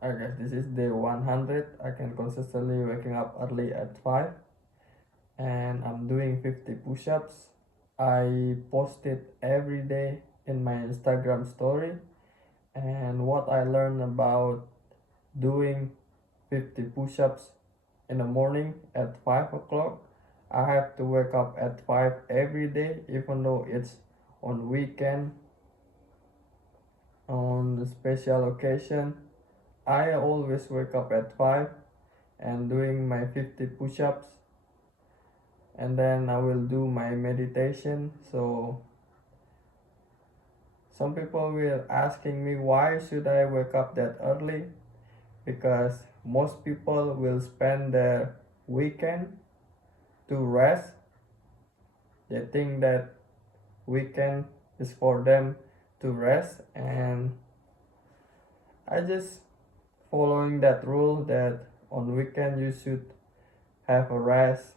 I guess this is day 100. I can consistently waking up early at 5 and I'm doing 50 push-ups. I post it every day in my Instagram story, and what I learned about doing 50 push-ups in the morning at 5 o'clock. I have to wake up at 5 every day, even though it's on weekend, on the special occasion. I always wake up at 5 and doing my 50 push-ups, and then I will do my meditation. So some people will asking me why should I wake up that early, because most people will spend their weekend to rest. They think that weekend is for them to rest, and I just following that rule that on weekend you should have a rest.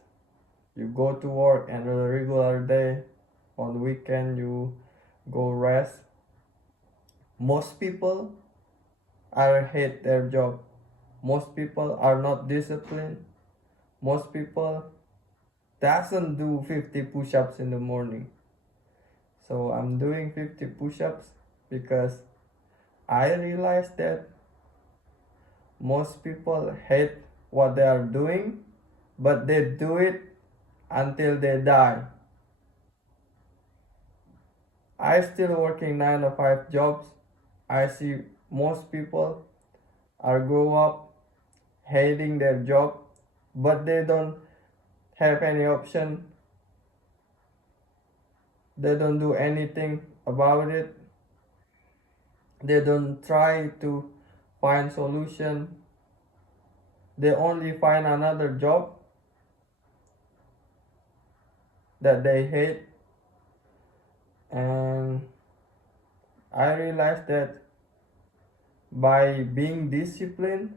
You go to work and on a regular day, on weekend you go rest. Most people are hate their job. Most people are not disciplined. Most people doesn't do 50 push-ups in the morning. So I'm doing 50 push-ups because I realized that most people hate what they are doing, but they do it until they die. I still working 9 to 5 jobs. I see most people are grow up hating their job, but they don't have any option. They don't do anything about it. They don't try to find solution. They only find another job that they hate. And I realized that by being disciplined,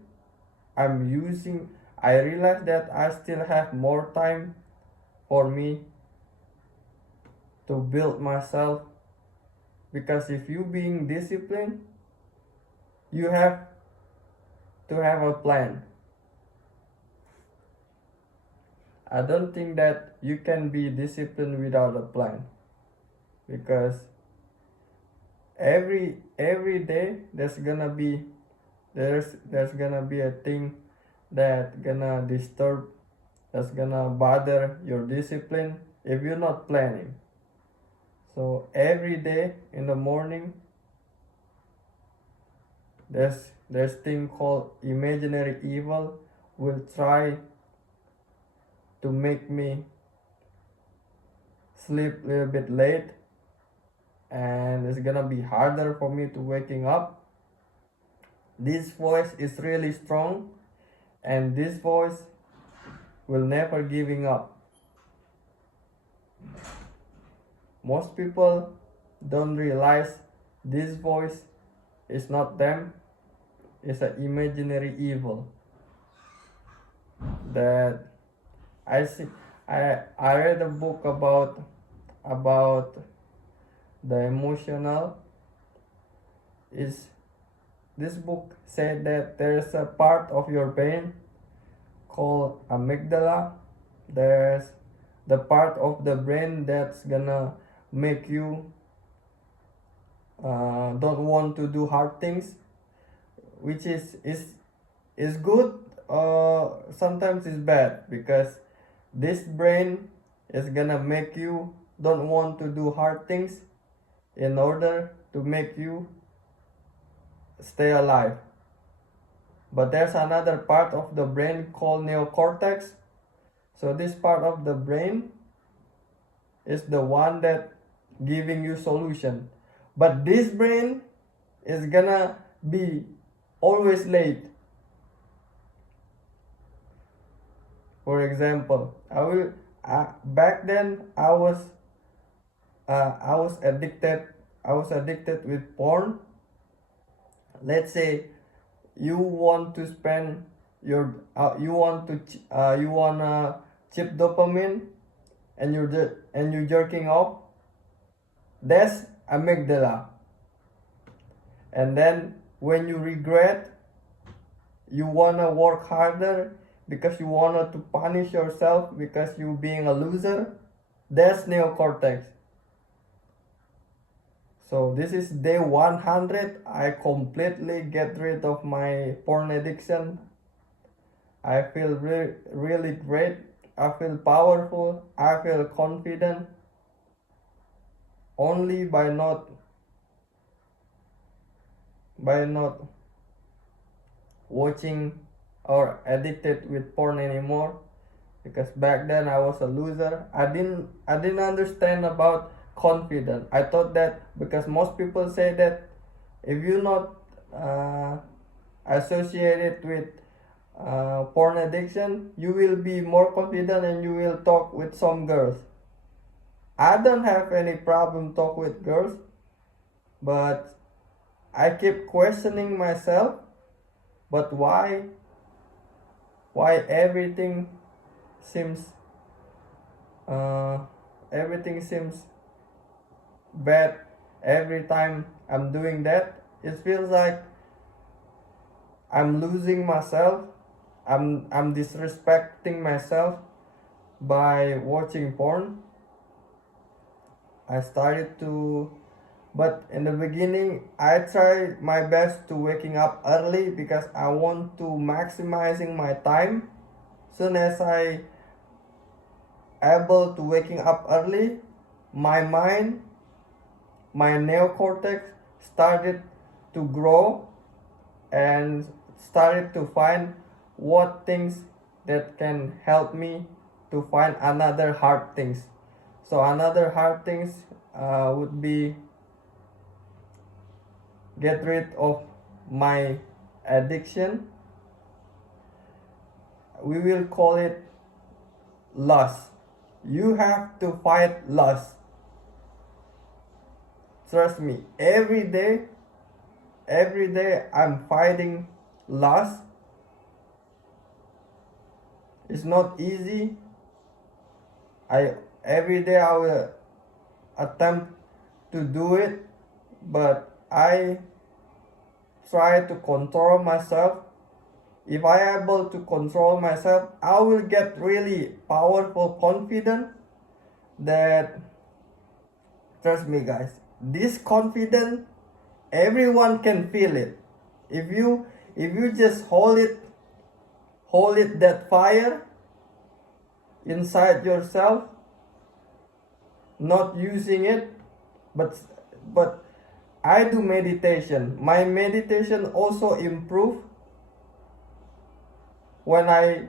I realized that I still have more time for me to build myself, because if you being disciplined, you have to have a plan. I don't think that you can be disciplined without a plan, because every day there's gonna be a thing that gonna disturb, that's gonna bother your discipline if you're not planning. So every day in the morning there's thing called imaginary evil will try to make me sleep a little bit late, and it's gonna be harder for me to waking up. This voice is really strong, and this voice will never giving up. Most people don't realize this voice is not them, it's an imaginary evil that I see. I read a book about the emotional. Is this book said that there's a part of your brain called amygdala. There's the part of the brain that's gonna make you don't want to do hard things, which is good. Sometimes it's bad, because this brain is gonna make you don't want to do hard things in order to make you stay alive. But there's another part of the brain called neocortex. So this part of the brain is the one that giving you solution. But this brain is gonna be always late. For example, back then I was addicted. I was addicted with porn. Let's say you want to spend your you wanna chip dopamine, and you're jerking off. That's amygdala. And then when you regret, you wanna work harder because you wanted to punish yourself because you being a loser. That's neocortex. So this is day 100. I completely get rid of my porn addiction. I feel really great. I feel powerful. I feel confident only by not watching or addicted with porn anymore, because back then I was a loser. I didn't understand about confidence. I thought that because most people say that if you not associated with porn addiction, you will be more confident and you will talk with some girls. I don't have any problem talk with girls, but I keep questioning myself. But why everything seems everything seems bad every time I'm doing that? It feels like I'm losing myself. I'm disrespecting myself by watching porn. I started to, but in the beginning I tried my best to waking up early because I want to maximizing my time. Soon as I able to waking up early, my mind, my neocortex started to grow and started to find what things that can help me to find another hard things. So another hard things would be get rid of my addiction. We will call it lust. You have to fight lust. Trust me, every day I'm fighting lust. It's not easy. Every day I will attempt to do it, but I try to control myself. If I am able to control myself, I will get really powerful, confident that, trust me guys, this confidence, everyone can feel it. If you just hold it that fire inside yourself, not using it, but I do meditation. My meditation also improve when I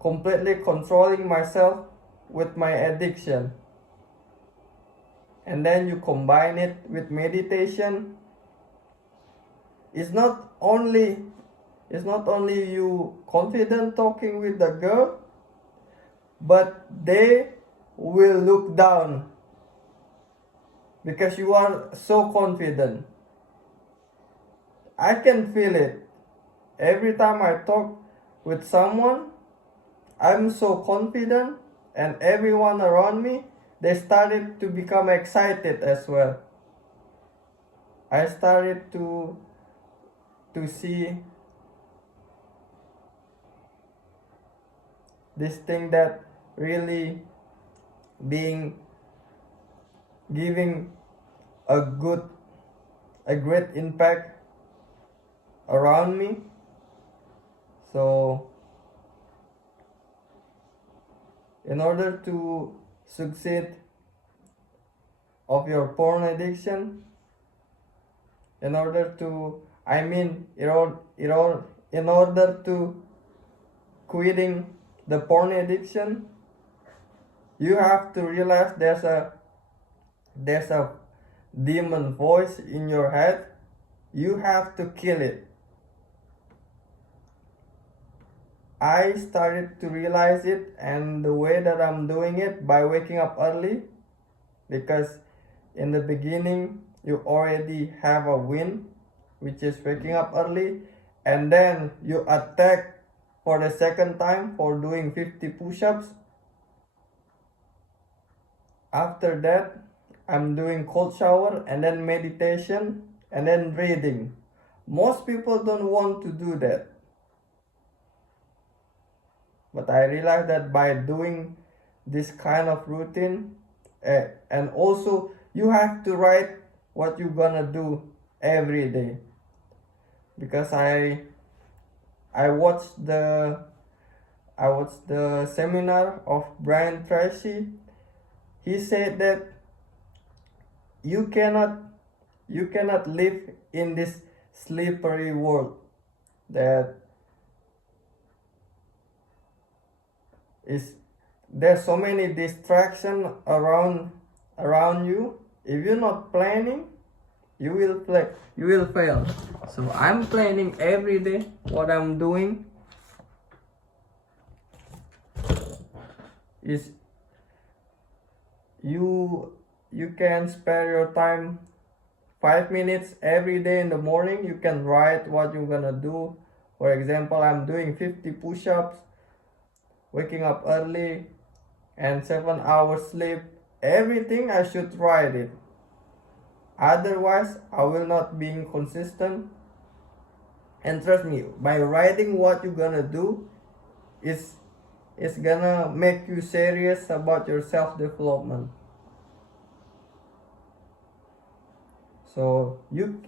completely controlling myself with my addiction. And then you combine it with meditation. It's not only you confident talking with the girl, but they will look down because you are so confident. I can feel it. Every time I talk with someone, I'm so confident, and everyone around me, they started to become excited as well. I started to see this thing that really giving a great impact around me. So in order to succeed of your porn addiction, in order to quitting the porn addiction, you have to realize there's a demon voice in your head. You have to kill it. I started to realize it, and the way that I'm doing it by waking up early, because in the beginning you already have a win, which is waking up early, and then you attack for the second time for doing 50 push-ups. After that, I'm doing cold shower and then meditation and then reading. Most people don't want to do that. But I realized that by doing this kind of routine, and also you have to write what you're gonna do every day, because I watched the seminar of Brian Tracy. He said that you cannot live in this slippery world that is there's so many distraction around you. If you're not planning, you will fail. So I'm planning every day what I'm doing. Is you can spare your time 5 minutes every day in the morning. You can write what you're gonna do. For example, I'm doing 50 push-ups, waking up early, and 7 hours sleep. Everything I should write it. Otherwise, I will not be consistent. And trust me, by writing what you're gonna do, it's gonna make you serious about your self-development. So you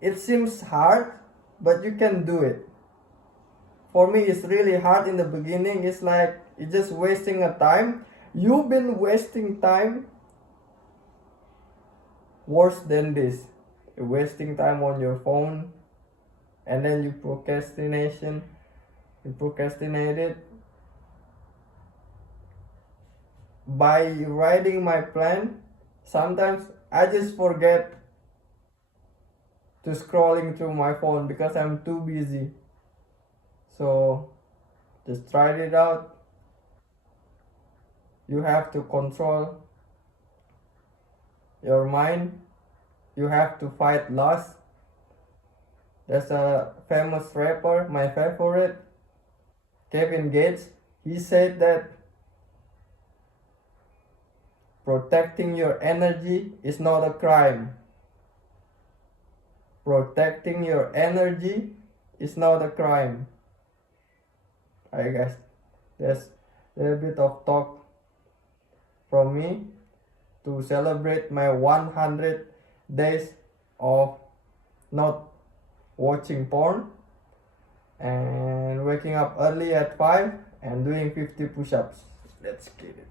it seems hard, but you can do it. For me, it's really hard in the beginning. It's like it's just wasting a time. You've been wasting time worse than this. You're wasting time on your phone, and then you procrastinated. By writing my plan, sometimes I just forget to scrolling through my phone because I'm too busy. So just try it out. You have to control your mind. You have to fight lust. There's a famous rapper, my favorite, Kevin Gates. He said that protecting your energy is not a crime. Protecting your energy is not a crime. I guess there's a little bit of talk from me to celebrate my 100 days of not watching porn and waking up early at 5 and doing 50 push-ups. Let's get it.